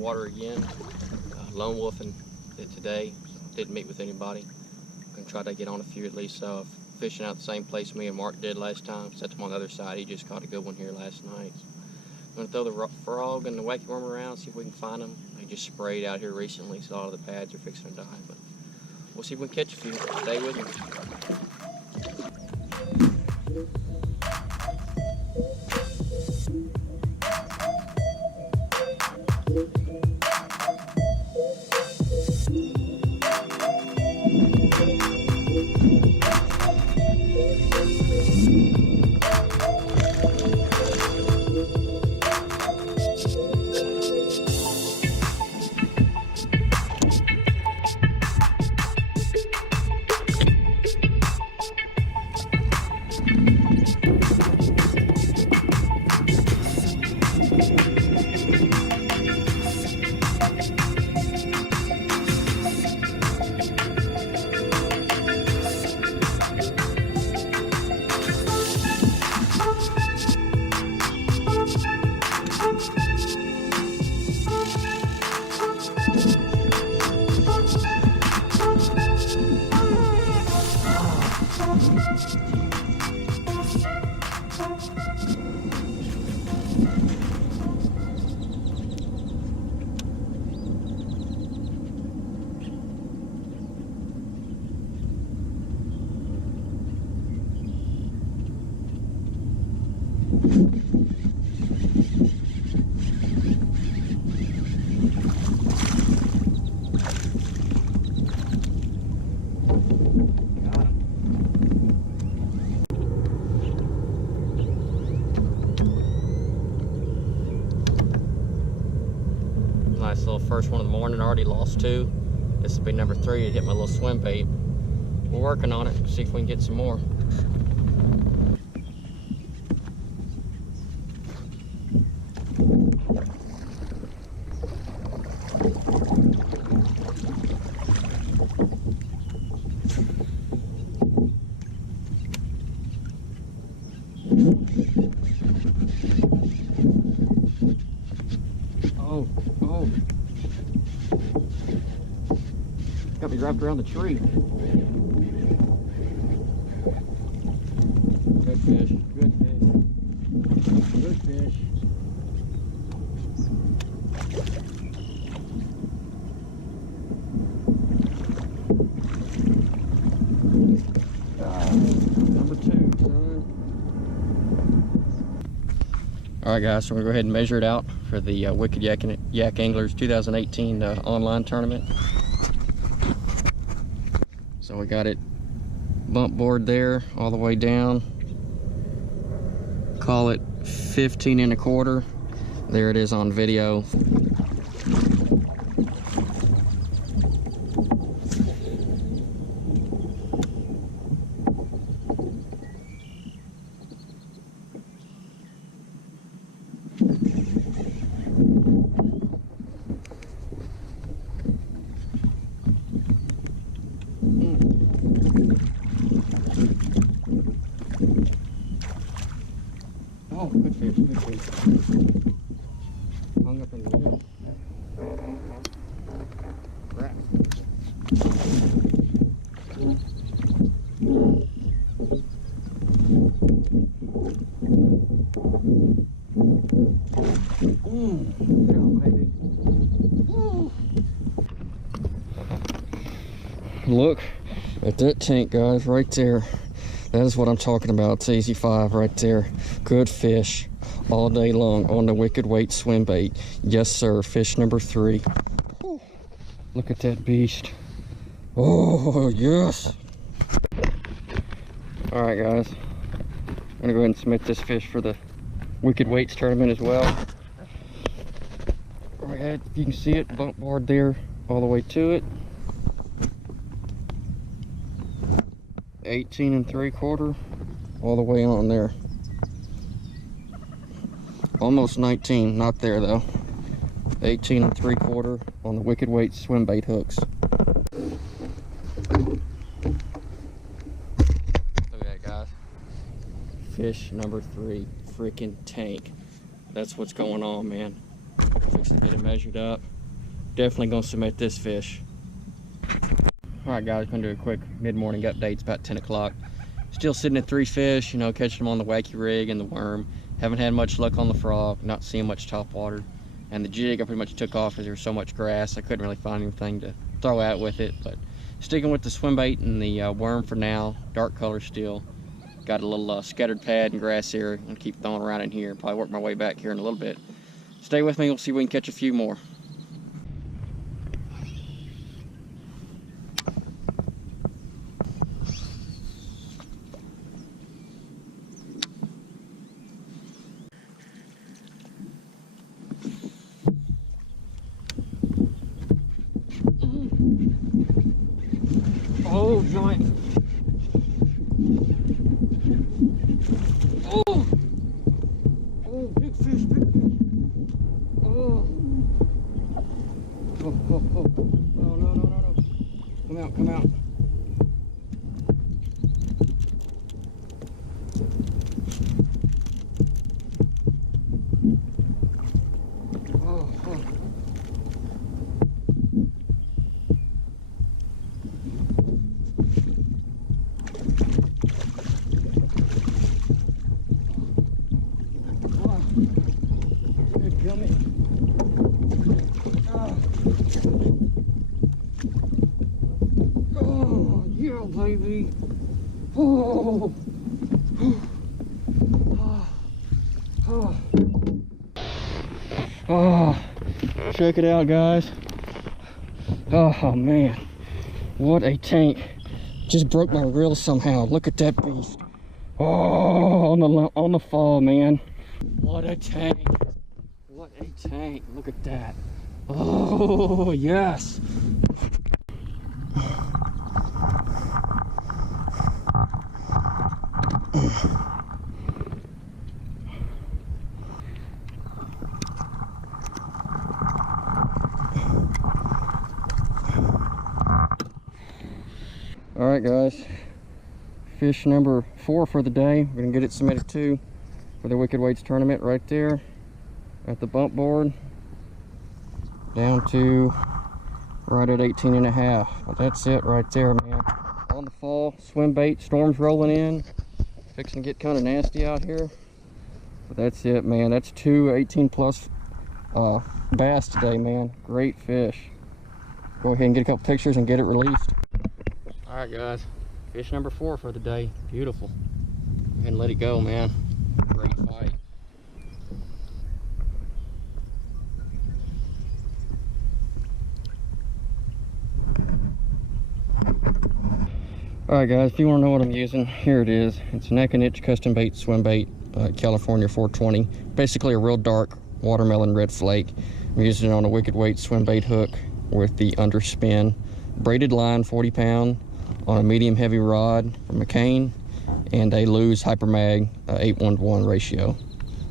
water again. Lone wolfing it today. So didn't meet with anybody. Gonna try to get on a few at least. Fishing out the same place me and Mark did last time. Set them on the other side. He just caught a good one here last night. I'm gonna throw the frog and the wacky worm around, see if we can find them. They just sprayed out here recently, so all of the pads are fixing to die. But we'll see if we can catch a few. Stay with me. Nice little first one of the morning. Already lost 2. This will be number 3 to hit my little swim bait. We're working on it. See if we can get some more. Oh. Got me wrapped around the tree. Good fish, good fish, good fish. Number 2, son. Alright guys, so we're going to go ahead and measure it out for the Wicked Yak Anglers 2018 online tournament. So we got it bump board there all the way down. Call it 15 1/4. There it is on video. Oh, good fish, good fish. Hung up in the middle. Crap. Get on, baby. Look at that tank, guys, right there. That is what I'm talking about. It's easy 5 right there. Good fish all day long on the Wicked Weight swim bait. Yes, sir. Fish number 3. Whew. Look at that beast. Oh, yes. All right, guys. I'm going to go ahead and submit this fish for the Wicked Weights tournament as well. All right, you can see it, bump board there all the way to it. 18 3/4 all the way on there. Almost 19, not there though. 18 3/4 on the Wicked Weight swim bait hooks. Look at that, guys. Fish number 3, freaking tank. That's what's going on, man. Fixing box and get it measured up. Definitely gonna submit this fish. All right, guys, gonna do a quick mid-morning update. It's about 10 o'clock. Still sitting at 3 fish, you know, catching them on the wacky rig and the worm. Haven't had much luck on the frog, not seeing much top water. And the jig I pretty much took off because there was so much grass. I couldn't really find anything to throw out with it, but sticking with the swim bait and the worm for now. Dark color still. Got a little scattered pad and grass here. I'm gonna keep throwing around in here. Probably work my way back here in a little bit. Stay with me, we'll see if we can catch a few more. Oh, giant. Oh! Oh, big fish, big fish. Oh. Oh, oh, oh. Oh, no, no, no, no. Come out, come out. Oh, oh. Oh, yeah, baby. Oh. Oh. Oh. Check it out, guys. Oh, man. What a tank. Just broke my reel somehow. Look at that beast. Oh, on the fall, man. What a tank. What a tank. Look at that. Oh, yes. All right, guys. Fish number 4 for the day. We're gonna get it submitted to for the Wicked Weights tournament right there at the bump board. Down to right at 18.5. Well, that's it right there, man. On the fall, swim bait, storms rolling in. Fixing to get kind of nasty out here. But that's it, man. That's 2 18+ bass today, man. Great fish. Go ahead and get a couple pictures and get it released. All right, guys. Fish number 4 for the day. Beautiful. Go ahead and let it go, man. Great fight. Alright, guys, if you want to know what I'm using, here it is. It's a naconiche custom bait swim bait, California 420. Basically a real dark watermelon red flake. I'm using it on a Wicked Weights swim bait hook with the underspin. Braided line, 40 pound, on a medium heavy rod from McCain, and a Lew's Hypermag 8:1:1 ratio.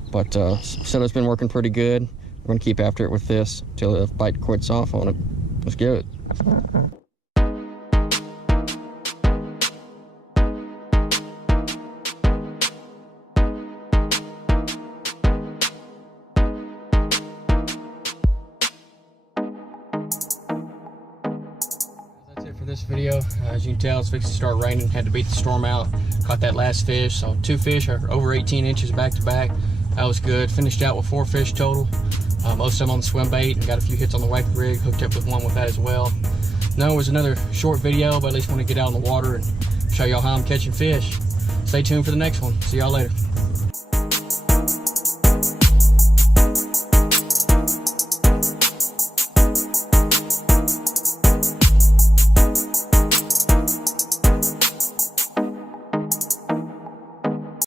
But so it's been working pretty good. We're going to keep after it with this till the bite quits off on it. Let's get it. For this video, as you can tell, it's fixing to start raining. Had to beat the storm out. Caught that last fish, so 2 fish are over 18 inches back to back. That was good. Finished out with 4 fish total. Most of them on the swim bait, and got a few hits on the wacky rig. Hooked up with one with that as well. No, it was another short video, but at least want to get out in the water and show y'all how I'm catching fish. Stay tuned for the next one. See y'all later.